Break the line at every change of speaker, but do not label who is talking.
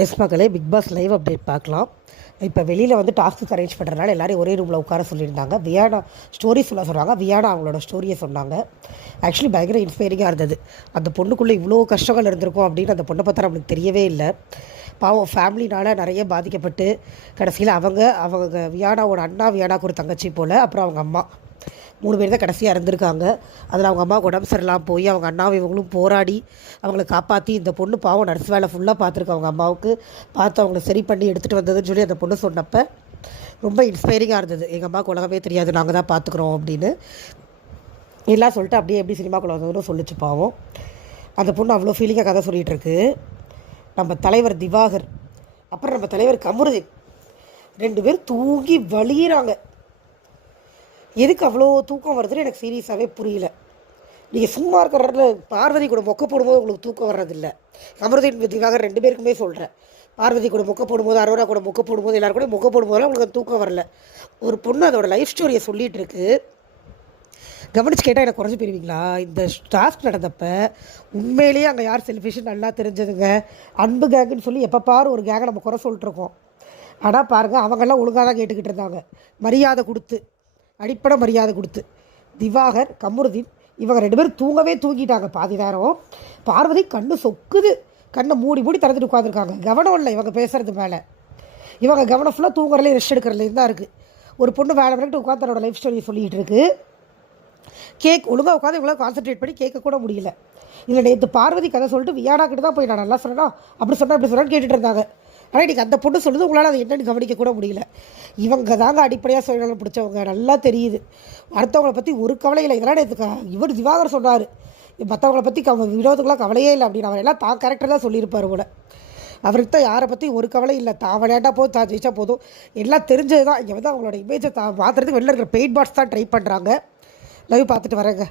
S மகளே big pass live update பார்க்கலாம். இப்போ வெளியில் வந்து டாஸ்க்கு அரேஞ்ச் பண்ணுறதுனால எல்லோரும் ஒரே ரூமில் உட்கார சொல்லியிருந்தாங்க. வியானா ஸ்டோரி சொல்ல சொன்னாங்க வியானா அவங்களோட ஸ்டோரியை சொன்னாங்க. ஆக்சுவலி பயங்கர இன்ஸ்பைரிங்காக இருந்தது. அந்த பொண்ணுக்குள்ளே இவ்வளோ கஷ்டங்கள் இருந்திருக்கும் அப்படின்னு அந்த பொண்ணை பார்த்தா நம்மளுக்கு தெரியவே இல்லை. பாவம் ஃபேமிலினால் நிறைய பாதிக்கப்பட்டு கடைசியில் அவங்க அவங்க வியானாவோட அண்ணா வியானாக்கு ஒரு தங்கச்சி போல் அப்புறம் அவங்க அம்மா. மூணு பேர் தான் கடைசியாக இருந்திருக்காங்க. அதில் அவங்க அம்மாவுக்கு உடம்பு சரியில்லாமல் போய் அவங்க அண்ணாவும் இவங்களும் போராடி அவங்கள காப்பாற்றி இந்த பொண்ணு பாவம் நர்ஸ் வேலை ஃபுல்லாக பார்த்துருக்கு அவங்க அம்மாவுக்கு. பார்த்து அவங்கள சரி பண்ணி எடுத்துகிட்டு வந்ததுன்னு சொல்லி அந்த பொண்ணு சொன்னப்போ ரொம்ப இன்ஸ்பைரிங்காக இருந்தது. எங்கள் அம்மாவுக்கு உலகமே தெரியாது நாங்கள் தான் பார்த்துக்குறோம் அப்படின்னு. எல்லாம் சொல்லிட்டு அப்படியே எப்படி சினிமாக்குள்ள வந்ததுன்னு சொல்லிச்சு பாவம். அந்த பொண்ணு அவ்வளோ ஃபீலிங்காக கதை சொல்லிகிட்ருக்கு நம்ம தலைவர் திவாகர் அப்புறம் நம்ம தலைவர் கமருதீன் ரெண்டு பேரும் தூங்கி வலியுறாங்க. எதுக்கு அவ்வளோ தூக்கம் வருதுன்னு எனக்கு சீரியஸாகவே புரியல. நீங்கள் சும்மா இருக்கிற பார்வதி கூட மொக்க போடும்போது உங்களுக்கு தூக்கம் வர்றதில்ல. அமருதீன் திவாகர் ரெண்டு பேருக்குமே சொல்கிறேன் பார்வதி கூட முக்க போடும்போது அரோரா கூட முக்க போடும்போது எல்லோரும் கூட முக்க போடும்போதெல்லாம் உங்களுக்கு தூக்கம் வரல. ஒரு பொண்ணு அதோட லைஃப் ஸ்டோரியை சொல்லிகிட்டு இருக்கு. கவனிச்சு கேட்டால் எனக்கு குறைஞ்சி போயிருவீங்களா? இந்த டாஸ்க் நடந்தப்ப உண்மையிலேயே அங்கே யார் செல்ஃபிஷ்னு நல்லா தெரிஞ்சதுங்க? அன்பு கேங்குன்னு சொல்லி எப்போ பாரு ஒரு கேங்கை நம்ம குறை சொல்லிட்டுருக்கோம் ஆனால் பாருங்கள் அவங்கெல்லாம் ஒழுங்காக தான் கேட்டுக்கிட்டு இருந்தாங்க. மரியாதை கொடுத்து அடிப்படை மரியாதை கொடுத்து. திவாகர் கமருதீன் இவங்க ரெண்டு பேரும் தூங்கவே தூங்கிட்டாங்க. பாதி நேரம் பார்வதி கண்ணு சொக்குது. கண்ணை மூடி மூடி திறந்துட்டு உட்காந்துருக்காங்க கவனம் இல்லை இவங்க பேசுகிறது மேலே. இவங்க கவனம் ஃபுல்லாக தூங்குறதுலேயும் ரெஸ்ட் எடுக்கிறதுலேயும் தான் இருக்குது ஒரு பொண்ணு வேலை பண்ணிட்டு உட்காந்து தன்னோட லைஃப் ஸ்டோரியை சொல்லிகிட்டு இருக்கு. கேக் ஒழுங்காக உட்காந்து இவ்வளோ கான்சென்ட்ரேட் பண்ணி கேட்க கூட முடியல. இல்லை நேற்று பார்வதி கதை சொல்லிட்டு வியாடா கிட்ட தான் போய் நான் நல்லா சொன்னேன்னா அப்படி சொன்னா இப்படி சொன்னான்னு கேட்டுட்டு இருந்தாங்க. ஆனால் இன்றைக்கி அந்த பொண்ணு சொல்லுது உங்களால் அதை என்னன்னு கவனிக்க கூட முடியல. இவங்க தாங்க அடிப்படையாக சுயநலம் பிடிச்சவங்க. நல்லா தெரியுது. அடுத்தவங்களை பற்றி ஒரு கவலை இல்லை. இதெல்லாம் நேற்று இவர் திவாகர் சொன்னார். மற்றவங்களை பற்றி கவ வினோதுக்கெல்லாம் கவலையே இல்லை அப்படின்னு அவர் எல்லாம் தான் கேரக்டர் தான் சொல்லியிருப்பார் போல. அவருக்கு தான் யாரை பற்றி ஒரு கவலை இல்லை. தான் விளையாண்டா போதும் தான் ஜெயிச்சா போதும். எல்லாம் தெரிஞ்சது தான் இங்கே வந்து அவங்களோட இமேஜை தான் மாற்றுறதுக்கு வெளில இருக்கிற பெயிண்ட் பாட்ஸ் தான் ட்ரை பண்ணுறாங்க லைவ் பார்த்துட்டு வரேங்க.